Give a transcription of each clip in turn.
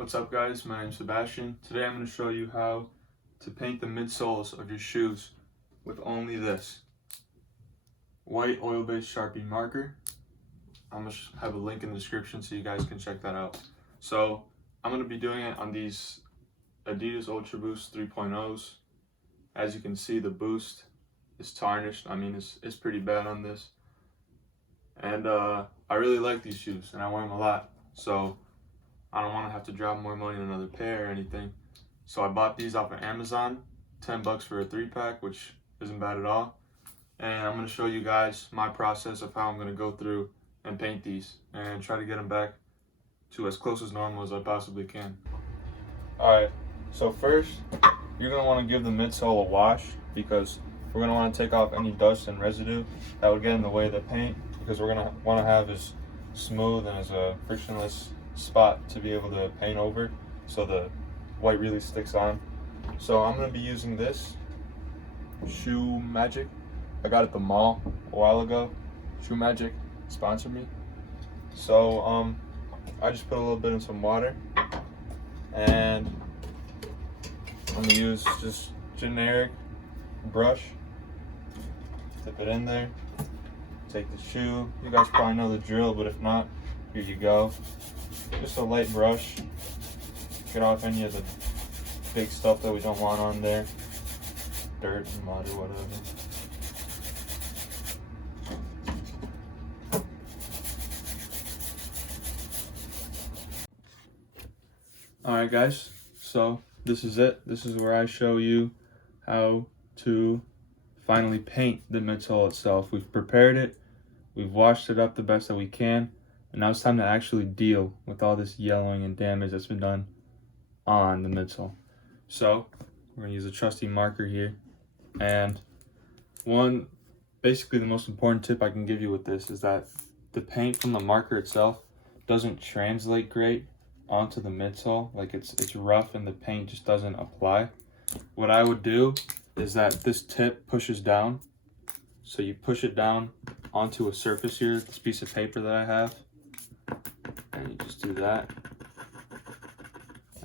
What's up guys, my name's Sebastian. Today I'm going to show you how to paint the midsoles of your shoes with only this white oil-based Sharpie marker. I'm going to have a link in the description so you guys can check that out. So I'm going to be doing it on these Adidas Ultraboost 3.0s. As you can see, the boost is tarnished. I mean, it's pretty bad on this. And I really like these shoes and I wear them a lot. So I don't want to have to drop more money on another pair or anything. So I bought these off of Amazon, 10 bucks for a 3-pack, which isn't bad at all. And I'm going to show you guys my process of how I'm going to go through and paint these and try to get them back to as close as normal as I possibly can. Alright, so first you're going to want to give the midsole a wash, because we're going to want to take off any dust and residue that would get in the way of the paint, because we're going to want to have as smooth and as a frictionless spot to be able to paint over so the white really sticks on. So I'm going to be using this Shoe Magic. I got it at the mall a while ago. Shoe Magic sponsored me. So I just put a little bit in some water and I'm going to use just generic brush. Dip it in there. Take the shoe. You guys probably know the drill, but if not, here you go. Just a light brush. Get off any of the big stuff that we don't want on there. Dirt and mud or whatever. Alright guys, so this is it. This is where I show you how to finally paint the midsole itself. We've prepared it. We've washed it up the best that we can. And now it's time to actually deal with all this yellowing and damage that's been done on the midsole. So we're gonna use a trusty marker here. And basically the most important tip I can give you with this is that the paint from the marker itself doesn't translate great onto the midsole. Like it's rough and the paint just doesn't apply. What I would do is that this tip pushes down. So you push it down onto a surface here, this piece of paper that I have. And you just do that,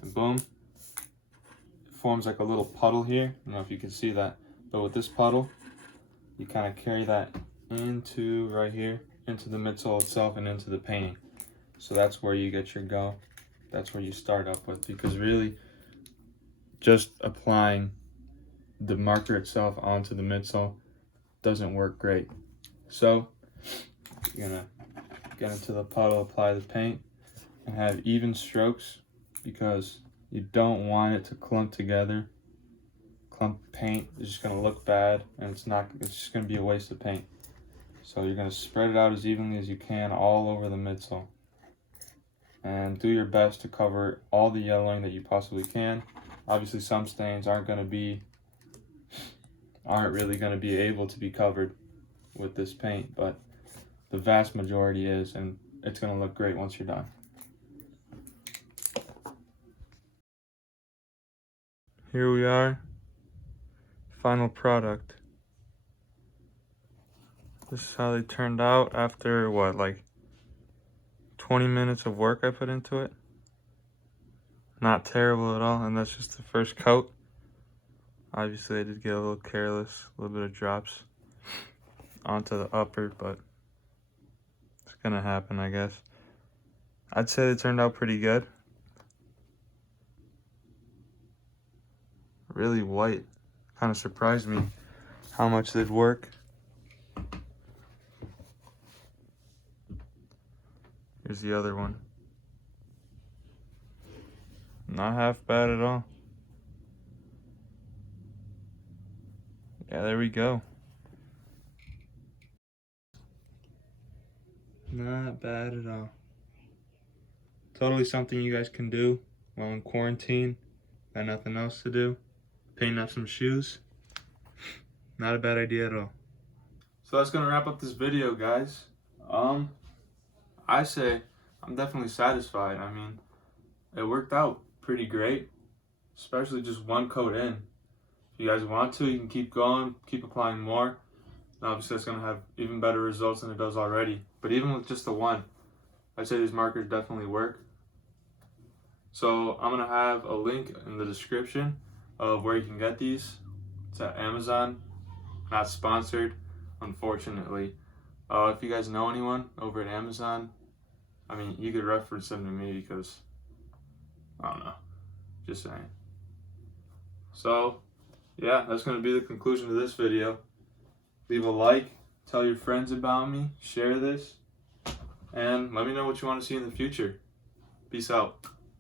and boom, it forms like a little puddle here. I don't know if you can see that, but with this puddle, you kind of carry that into right here, into the midsole itself and into the painting. So that's where you get your go. That's where you start up with, because really just applying the marker itself onto the midsole doesn't work great. So you're gonna get into the puddle, apply the paint, and have even strokes, because you don't want it to clump together. Clump paint is just gonna look bad, and it's just gonna be a waste of paint. So you're gonna spread it out as evenly as you can all over the midsole. And do your best to cover all the yellowing that you possibly can. Obviously some stains aren't really gonna be able to be covered with this paint, but the vast majority is, and it's going to look great once you're done. Here we are, final product. This is how they turned out after what, like 20 minutes of work I put into it. Not terrible at all, and that's just the first coat. Obviously I did get a little careless, a little bit of drops onto the upper, but it's gonna happen, I guess. I'd say they turned out pretty good. Really white. Kind of surprised me how much they'd work. Here's the other one. Not half bad at all. Yeah, there we go. Not bad at all. Totally something you guys can do while in quarantine. Got nothing else to do. Paint up some shoes. Not a bad idea at all. So that's gonna wrap up this video, guys. I say I'm definitely satisfied. I mean, it worked out pretty great, especially just one coat in. If you guys want to, you can keep going, keep applying more. And obviously that's going to have even better results than it does already. But even with just the one, I'd say these markers definitely work. So I'm gonna have a link in the description of where you can get these. It's at Amazon, not sponsored, unfortunately. If you guys know anyone over at Amazon, I mean, you could reference them to me because, I don't know, just saying. So, yeah, that's going to be the conclusion of this video. Leave a like, tell your friends about me, share this, and let me know what you want to see in the future. Peace out.